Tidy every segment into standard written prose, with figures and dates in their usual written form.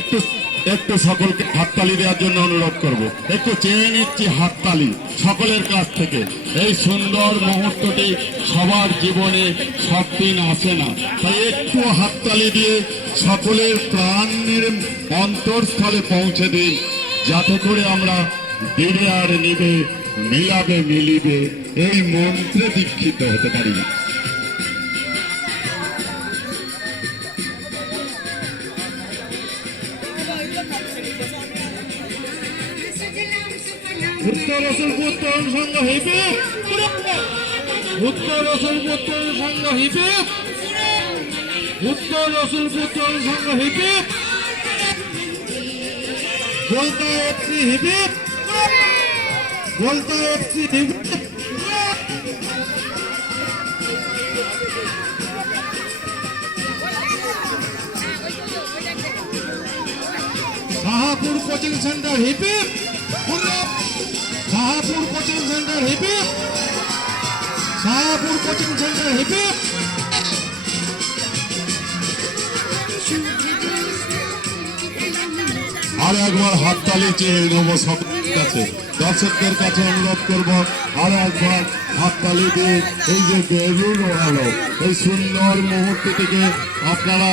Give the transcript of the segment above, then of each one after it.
একটু একটু সকলকে হাততালি দেওয়ার জন্য অনুরোধ করব। একটু চেয়ে নিচ্ছি হাততালি সকলের কাছ থেকে। এই সুন্দর মুহূর্তটি সবার জীবনে সব দিন আসে না, তাই একটু হাততালি দিয়ে সকলের প্রাণের অন্তরস্থলে পৌঁছে দিন, যাতে করে আমরা দিনে আর নিবে মিলাবে মিলিবে এই মন্ত্রে দীক্ষিত হতে পারি। উত্তর রসুলপুর তরুণ সংঘ হিপে, উত্তর রসুলপুর তরুণ সংঘ হিপে, উত্তর রসুলপুর তরুণ সংঘ হিপে, গোলতা এফসি হিপে, গোলতা এফসি হিপে, শাহাপুর কোচিং সেন্টার হিপে, শাহাপুর কোচিং সেন্টার হিপে, শাহাপুর কোচিং সেন্টার হিপে। আর একবার হাততালি চেয়ে নেব সকলের কাছে, দর্শকদের কাছে অনুরোধ করব আর একবার হাততালি দিয়ে এই যে বেলুন ওড়ালো এই সুন্দর মুহূর্তটিকে আপনারা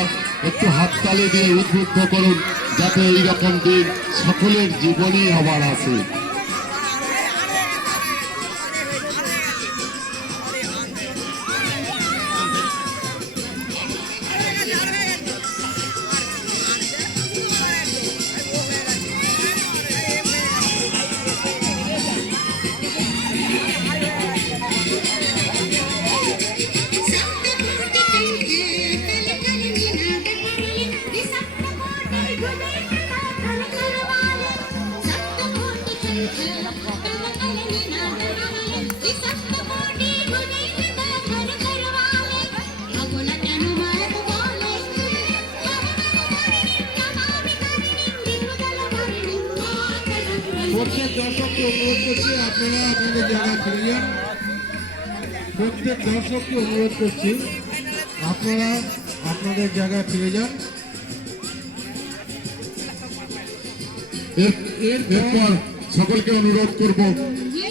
একটু হাততালি দিয়ে উদ্বুদ্ধ করুন, যাতে এইরকম দিন সকলের জীবনেই আবার আসে। প্রত্যেক দর্শককে অনুরোধ করছি আপনারা আপনাদের জায়গায় ফিরে যান। প্রত্যেক দর্শককে অনুরোধ করছি আপনারা আপনাদের জায়গায় ফিরে যান। এরপর সকলকে অনুরোধ করব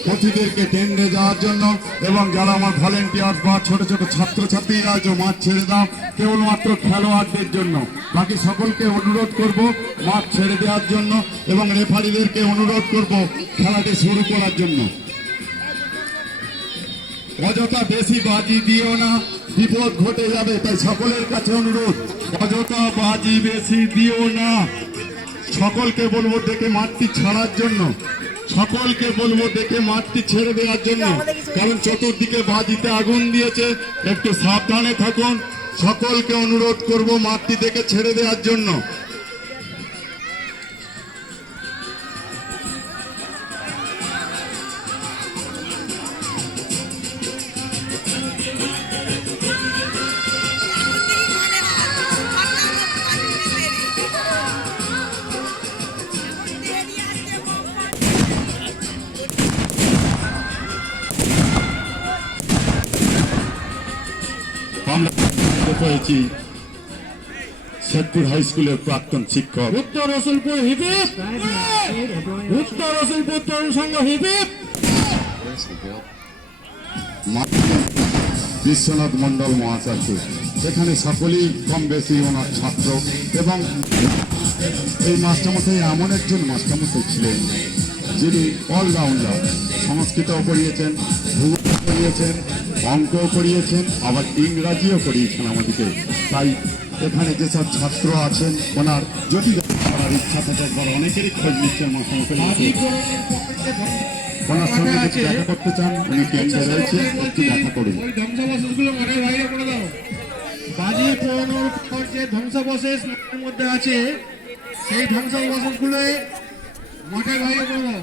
পথিদেরকে কেন্দ্রে যাওয়ার জন্য, এবং যারা আমার ভলেন্টিয়ার বা ছোট ছোট ছাত্রছাত্রীরা আছে মাঠ ছেড়ে দাও কেবলমাত্র খেলোয়াড়দের জন্য। বাকি সকলকে অনুরোধ করব মাঠ ছেড়ে দেওয়ার জন্য, এবং রেফারিদেরকে অনুরোধ করব খেলাটি শুরু করার জন্য। অযথা বেশি বাজি দিও না, বিপদ ঘটে যাবে, তাই সকলের কাছে অনুরোধ অযথা বাজি বেশি দিও না। সকলকে বলবো দেখে মাঠটি ছাড়ার জন্য, সকলকে বলবো দেখে মাঠটি ছেড়ে দেওয়ার জন্য, কারণ চতুর্দিকে বাজিতে আগুন দিয়েছে, একটু সাবধানে থাকুন। সকলকে অনুরোধ করব মাঠটি দেখে ছেড়ে দেওয়ার জন্য। হয়েছি শেরপুর হাই স্কুলের প্রাক্তন শিক্ষক। উত্তর রসুলপুর হিপে, উত্তর রসুলপুর তরুণ সংঘ হিপে, বিশ্বনাথ মন্ডল মহাচার্য, এখানে সকলেই কম বেশি ওনার ছাত্র, এবং এই মাস্টারমশাই এমন একজন মাস্টারমশাই ছিলেন যিনি অলরাউন্ডার, সংস্কৃতও পড়িয়েছেন, ভূগোল পড়িয়েছেন, অঙ্কও পড়িয়েছেন, আবার ইংরাজিও পড়িয়েছেন আমাদেরকে। তাই এখানে যেসব ছাত্র আছেন ওনার যদি করার ইচ্ছা থাকে একবার অনেকেরই খোঁজ নিচ্ছেন মাস্টারমশাই, ওনার সঙ্গে যদি দেখা করতে চান উনি কেন্দ্রে রয়েছে, একটু দেখা করুন। বাজি পোড়ানোর পর যে ধ্বংসাবশেষ মাঠের মধ্যে আছে সেই ধ্বংসাবশেষ গুলো মাঠে বাইরে করবো।